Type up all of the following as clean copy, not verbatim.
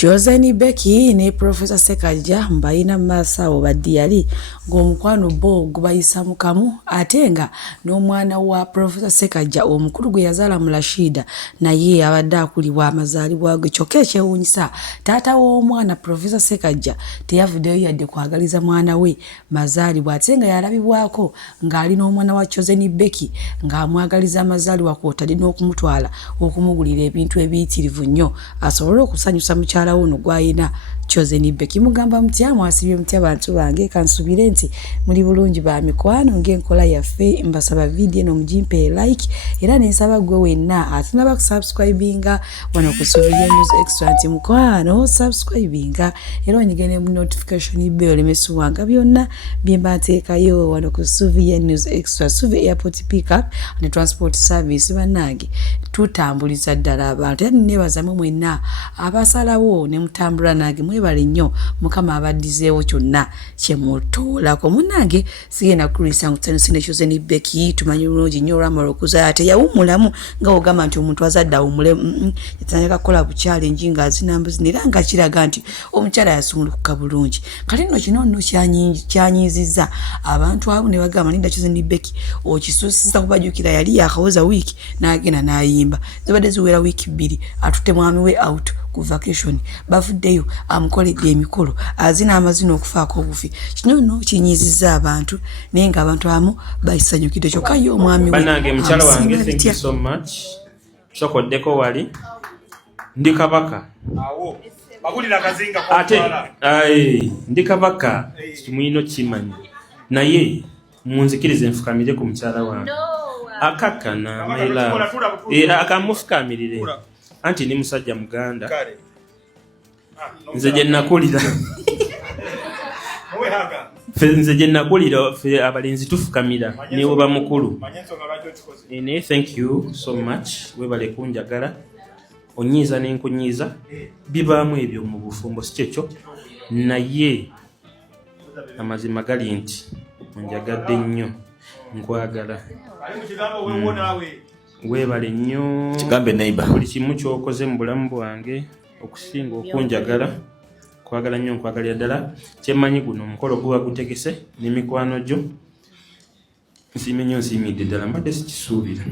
Chosen Becky ne Professor Ssekaggya mbayina maasawo badiyali ng'omukwano bo gubayisa mu kamu ate nga n'omwana wa Professor Ssekaggya omukulu gwe yazaala mu Rashida naye abadde akulibwa amazaalibwa ge. Kyokka ekyewuunyisa taata w'omwana Professor Ssekaggya teyavuddeyo yadde kwagaliza mwana we mazaalibwa ate nga yalabibwako ng'ali n'omwana wa Chosen Becky ng'amwagaliza amazaalibwa kw'otadde n'okumutwala okumugulira ebintu ebiyitirivu nnyo asobole okusanyusa mukyala ono gwayina Chosen Becky. Mugamba mutya mwasibye mutya bantu bange kansubire nti muli bulungi ba mikwano ng'enkola yaffe mbasaba video no mujimpe like era nensaba gwe wenna atunaba kusubscribinga wano ku Suviya News Extra nti mukwano subscribinga era onyigene mu notification bell mesuwanga byonna byemba nteekayo wano ku Suviya News Extra. Suvi Airport Pickup and Transport Service banange tutambuliza ddala abantu era nebazamu mwenna abasalawo ne mutambula nange mwebale nnyo mukama abaddizeewo kyonna kyemutuulako munange sigenda kulisa nkutanusine Chosen Becky tumanyi bulungi nnyo olwamala okuzaala ate yawummulamu nga ogamba nti omuntu azadde awummule yatandika kukola buchallenge nga azinambuzi era nga kiraga nti omukyala yasumulukuka bulungi kati nno kino nno kyanyiizizza abantu abo ne bagamba Linda Chosen Becky okisuusiza kubajjukira yali yakawoza wiiki n'agenda n'ayimba zibadde ziwera wiiki 2 atutte mwami we out ku vacation bavuddeyo amukoledde emikolo azina amazina okufaako obufi kino nno kinyiizizza abantu naye nga abantu abamu bayisanyukidde kyokka ye omwami we banange mukyala wange thank you so much sokoddeko wali ndi kabaka bagulira kazinga kwa ate ndi kabaka kimwino kimanyi naye munzikirize nfukamire ku mukyala wange akakana maila akamufukamirire anti ni musajja muganda nze gye nakulira nze gye nakulira ffe abalenzi tufukamira niwe bamukulu ene thank you so much webale kunjagala onyiiza n'enkunyiiza bibaamu ebyo mu bufumbo si kyekyo naye amazima gali nti onjagadde nnyo nkwagala webale nnyo kigambe neighbor buli kimu ky'okoze mu bulamu bwange okusinga okunjagala kwagala nnyo nkwagalira ddala kyemmanyi guno omukolo guba gutegese n'emikwano gyo nsiimye nnyo nsiimidde ddala mbadde sikisuubira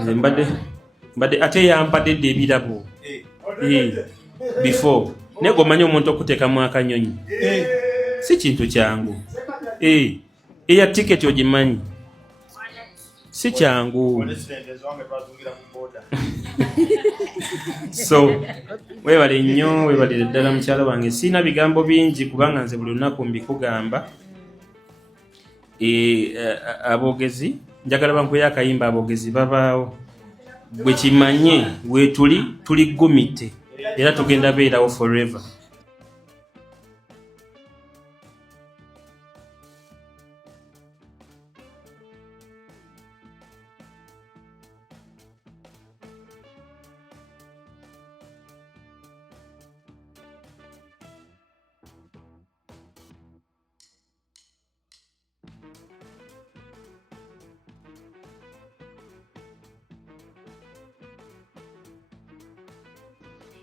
nze mbadde ate yampadde dde ebirabo before naye gwomanyi omuntu okuteekamu akanyonyi si kintu kyangu eya tiketi ogimanyi si kyangu so webale nnyo webalire ddala mukyalo wange siina bigambo bingi kubanga nze buli lunaku mbikugamba aboogezi njagala bankweyo akayimba aboogezi babaawo bwe kimanye we tuli gumite era tugenda beerawo forever.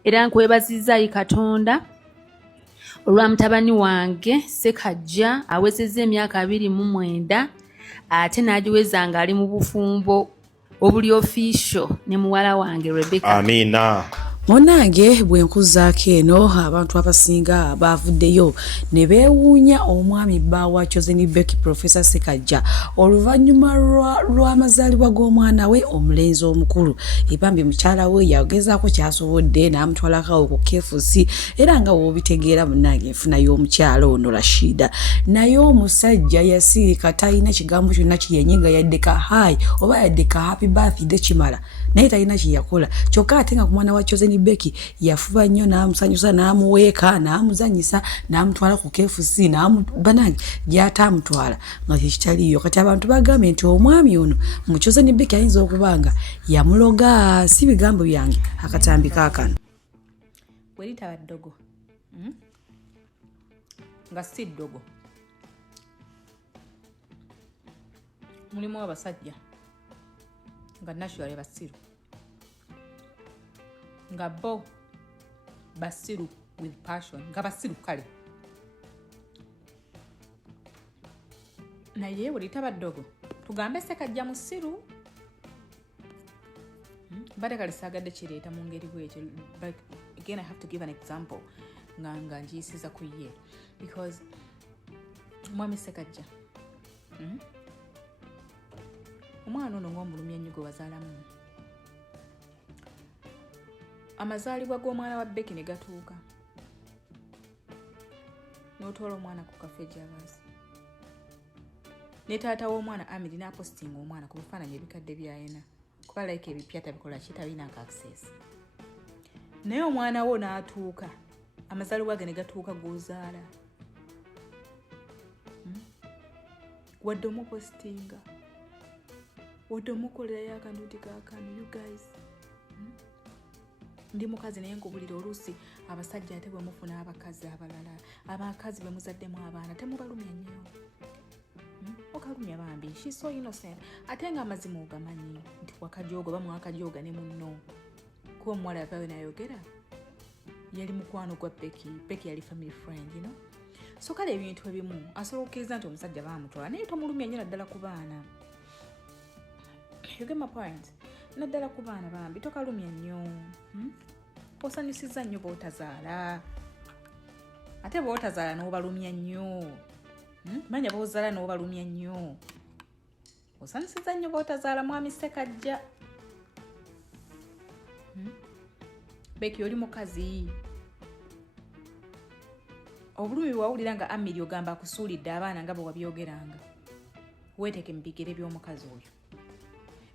Era nkwebazizaayi Katonda olwa mutabani wange Ssekaggya awezezza emyaka 29 ate n'agiweza ng'ali mu bufumbo obuli official ne muwala wange Rebecca. Amina. Munange bwe nkuzaako eno abantu abasinga bavuddeyo ne beewuunya omwami bba wa Chosen Becky Professor Ssekaggya oluvannyuma lw'amazaalibwa g'omwana we omulenzi omukulu ebambi mukyala we yagezaako kyasobodde n'amutwalako ku KFC era nga w'obitegeera munange enfuna y'omukyala ono Rashida naye omusajja yasiirika talina kigambo kyonna kyeyenyiga yadde ka hayi oba yadde ka happy birthday kimala naye talina kyeyakola kyokka ate nga ku mwana wa Chosen Becky yafuba nnyo n'amusanyusa n'amuweeka n'amuzanyisa n'amutwala ku KFC banange gy'ataamutwala nga kyekitaliyo kati abantu bagambye nti omwami ono mu Chosen Becky ayinza okuba nga yamuloga si bigambo byange akatambi kaakano welitaba ddogo nga si ddogo mulimu abasajja nga national basiru nga bo basiru with passion nga basiru kale naye bwe litaba ddogo tugambe Ssekajja musiru bade kale saagadde kireeta mu ngeri bwekyo, but again I have to give an example nga njiyisiza ku ye because mwami Ssekajja omwana ono ng'omulumya nnyo gwe wazaalamu amazaalibwa g'omwana wa Becky ne gatuuka n'otwala omwana ku kafe gy'abaasi ne taata w'omwana Amiri n'apostinga omwana ku bifaananyi ebikadde byayina kuba like ebipya tabikola kitabinako access naye omwana wo n'atuuka amazaalibwa ge ne gatuuka g'ozaala wadde omupostinga wadde omukolerayo akanuuti kaakano you guys ndi mukazi naye nkubulira oluusi abasajja ate bwe mufuna abakazi abalala abakazi bwe muzaddemu abaana temubalumya nnyo okalumya bambi she's so innocent ate nga amazima ogamanyi nti wakajooga oba mwakajooga ne munno kuba omuwala yavayo nayogera yali mukwano gwa Becky yali family friend you know so kale ebintu ebimu asobola okukkiriza nti omusajja baamutwala naye tomulumya nnyo naddala ku baana you get my point naddala ku baana bambi tokalumya nnyo osanyusiza nnyo b'otazaala ate b'otazaala n'obalumya nnyo manya b'ozaala n'obalumya nnyo osanyusiza nnyo b'otazaala mwami Ssekajja Becky oli mukazi obulumi bwawulira nga Amiri ogamba akusuulidde abaana nga bwe wabyogeranga weeteeke mu bigere by'omukazi oyo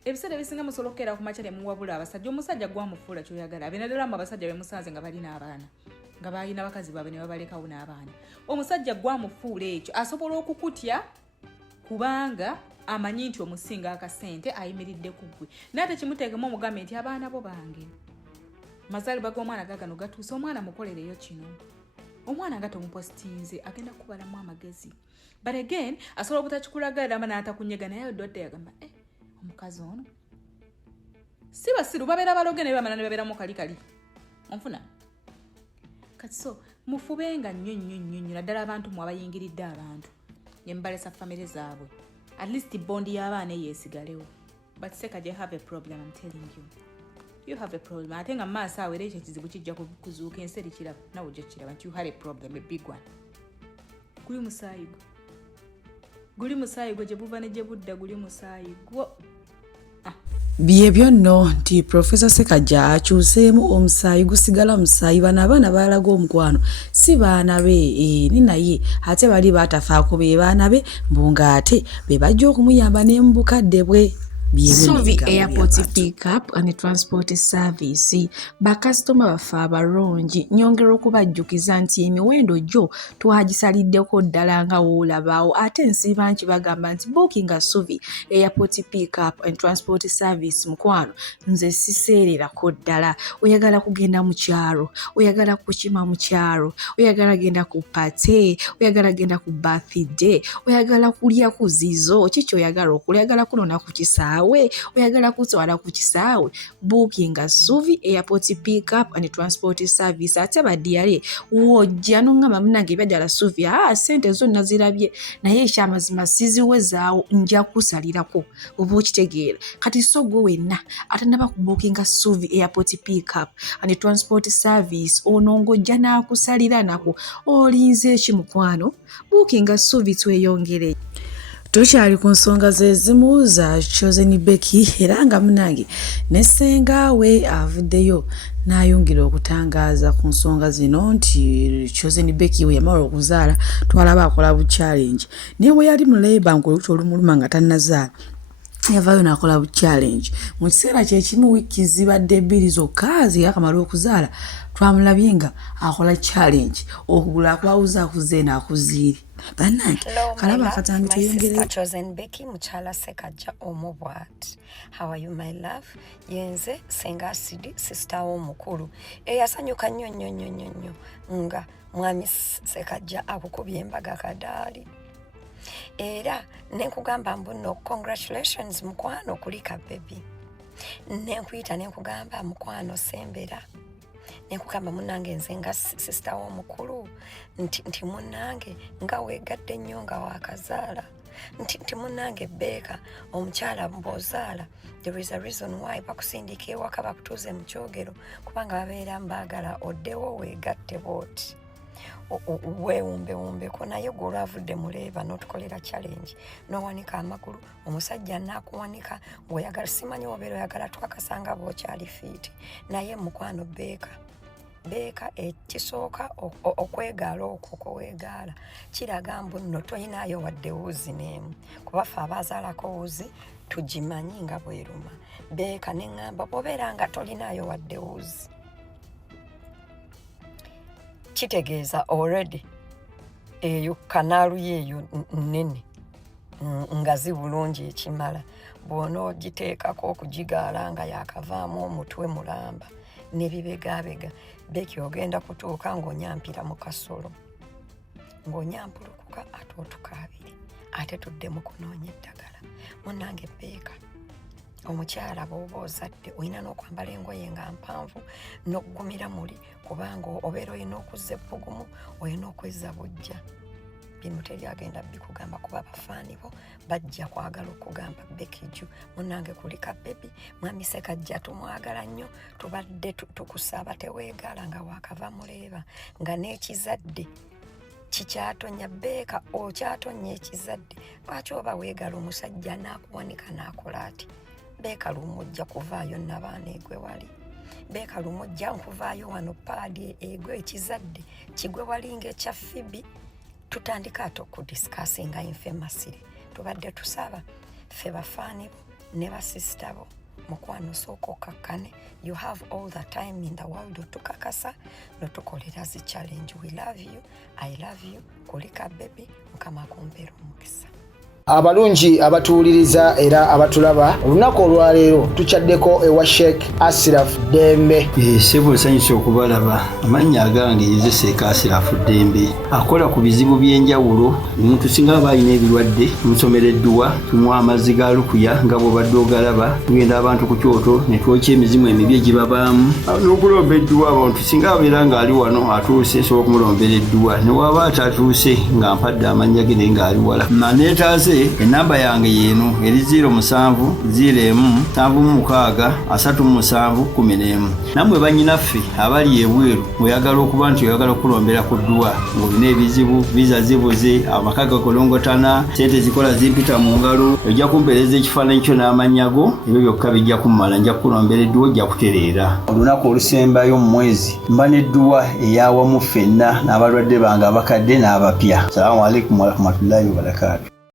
ebiseera ebisinga musolokera ku makya muwabula abasajja omusajja gwamufuula kyoyagala abenaddala mu abasajja bemusanze nga balina abaana nga balina bakazi baabwe ne babalekawo n'abaana omusajja gwamufuula ekyo asobola okukutya kubanga amanyi nti omusinga akasente ayimiridde ku ggwe naate kimuteekemu omugambe nti abaana bo bange mazaalibwa g'omwana gagano gatuuse omwana mukolereyo kino omwana nga tomupostinze agenda kukubalamu amagezi but again asobola obutakikulaga ama n'atakunyega naye ododde yagamba omukazi ono si basiru babeera baloge naye bamala ne babeeramu kalikali onfuna kati so mufubenga nnyo naddala abantu mwe abayingiridde abantu ne mubalesa famire zaabwe at least bondi y'abaana yeesigalewo but Ssekajja have a problem I'm telling you have a problem ate nga maaso awo era ekyo ekizibu kijja kuzuuka ensi erikiraba nawe ojja kiraba nti you had a problem a big one guli musaayi gwo gye buva ne gye budda guli musaayi gwo byebyo nno nti Professor Ssekajja akyuseemu omusaayi gusigala musaayi bano abaana baalaga omukwano si baana be ni naye ate bali baatafaako be baana be mbunga ate be bajja okumuyamba ne mu bukadde bwe Suvi Airport Pickup and Transport Service bakasitoma baffe abalungi nyongera okubajjukiza nti emiwendo gyo twagisaliddeko ddala nga woolabaawo ate nsiiba nkibagamba nti bookinga Suvi Airport Pickup and Transport Service mukwano nze siseererako ddala oyagala kugenda mu kyalo oyagala kukima mu kyalo oyagala genda ku pate oyagala genda ku birthday oyagala kulya ku zizo kiki oyagala okulya oyagala kunona ku kisaawe oyagala kutwala ku kisaawe bookinga Suvi Airport Pickup and Transport Service ate badiyale wojja nongamba munange byajala Suvi sente zonna zirabye naye ekyamazima siziwezaawo nja kusalirako oba okitegeera kati so gwe wenna atanaba ku bookinga Suvi Airport Pickup and Transport Service onongojja n'akusalira nako olinze ekimukwano bookinga Suvi tweyongere tukyali ku nsonga zezimu za Chosen Becky era nga munange ne ssengawe avuddeyo n'ayongera okutangaaza ku nsonga zino nti Chosen Becky we yamala okuzaala twalaba akola bu challenge naye we yali mu labor ng'olubuto olumuluma nga tannazaala yavaayo n'akola bu challenge mu kiseera kyekimu wiiki zibadde bbiri zokka yakamala okuzaala twamulabye nga akola challenge okugula akwawuza akuze n'akuziiri bannange kalaba akatambi tweyongere Chosen Becky mukyala Ssekajja omubwat. How are you my love? Yenze senga asidi sister omukulu eyasanyuka nnyo nga mwami Ssekajja akukubye embaga kadaali era nenkugamba mbuno congratulations mukwano kulika baby nenkuyita nenkugamba mukwano sembera nekugamba munange nze nga sister w'omukulu nti munange nga weegadde nnyo nga wakazaala nti munange Beeka omukyala mbozaala. There is a reason why bakusindika ewaka bakutuuze mu kyogero kubanga babeera mbaagala oddewo weegatte booti weewumbewumbeko naye gwe olwavudde muleeba n'otukolera challenge n'owanika amagulu omusajja naakuwanika ng'oyagala simanyi obeera oyagala twakasanga bw'okyali fiiti naye mukwano Beeka ekisooka okwegaala okwo kweweegaala kiraga mbu nno toyinaayo wadde wuuzi n'emu kuba ffe abaazaalako wuuzi tugimanyi nga bweruma. Beeka ne ŋŋamba bw'obeera nga tolinaayo wadde wuuzi kitegeeza already eyo kanaalu yeeyo nnene ngazi bulungi ekimala bw'onoogiteekako okugigaala nga yaakavaamu omutwe mulamba n'ebibegabega Beeki ogenda kutuuka ng'onyampira mu kasolo ng'onyampulukuka ate otukaabiri ate tudde mu kunoonya eddagala. Munnange Beeka omukyala bw'oba ozadde olina n'okwambala engoye nga mpanvu n'oggumira muli kubanga obeera olina okuzza ebbugumu olina okwezza bujja. Bino teri agenda bikugamba kuba abafaani bo bajja kwagala okugamba Beekiju munnange kulika bebi mwami Ssekajja tumwagala nnyo tubadde tukusaaba teweegaala nga waakava muleeba nga n'ekizadde kikyatonya. Beeka okyatonya ekizadde lwaki oba weegala omusajja n'akuwanika n'akola ati Beeka lumu ojja kuvaayo nabaana egwe wali Beeka lumu ojja nkuvaayo wano paadi egwe ekizadde kigwe wali ng'ekya Fibi tutandika ate okudisikasinga infamously tubadde tusaba ffe bafaani bo ne basisita bo mukwano sooka okakkane you have all the time in the world otukakasa notukolera zi challenge. We love you, I love you, kulika baby mukama kumpeera omukisa. Abalungi abatuwuliriza era abatulaba olunaku olwaleero tukyaddeko ewa Sheikh Ashraf Dembe. Sebo nsanyusa okubalaba. Amannya agange ye Sheikh Ashraf Dembe akola ku bizibu by'enjawulo. Omuntu singa aba alina ebirwadde tumusomereddwa tumuwa amazzi ga lukuya nga bw'obadde ogalaba tugenda abantu ku kyoto ne twokya emizimu emibi egibabaamu n'okulomba edduwa. Abantu singa abeera ng'ali wano atuuse sobola okumulombera edduwa ne waba atatuuse nga mpadde amannya ge naye ng'ali wala maneetaase. Enamba yange yeno eri 0707363711. Namwe bannyinaffe abali ebweru oyagala okuba nti oyagala okulombera ku dduwa ng'olina ebizibu viza zibuze amaka gakolongotana sente zikola zimpita mu ngalo ojja kumpeereza ekifaananyi kyo n'amannya go ebyo byokka bijja kummala nja kukulombera edduwa ojja kutereera. Olunaku olusembayo mu mwezi mba n'edduwa eyawamu ffenna n'abalwadde bange abakadde n'abapya. Salaamu alaikum warahmatullahi wabarakatuh.